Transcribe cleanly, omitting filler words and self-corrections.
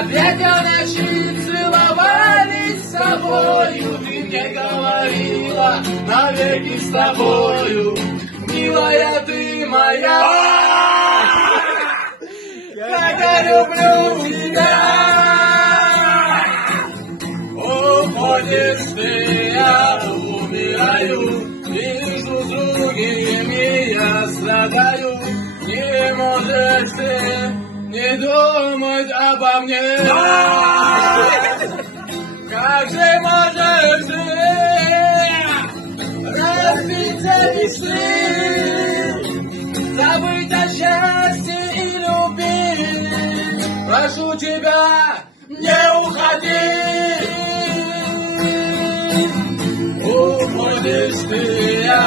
Опять ночи целовались с тобою, ты мне говорила навеки с тобою, милая ты моя, как я люблю тебя. Уходишь ты, я умираю, вижу с другими я страдаю, не можешь ты не думать обо мне. Как же можешь ты разбиться мечты, забыть о счастье и любви? Прошу тебя, не уходи. Уходишь ты, я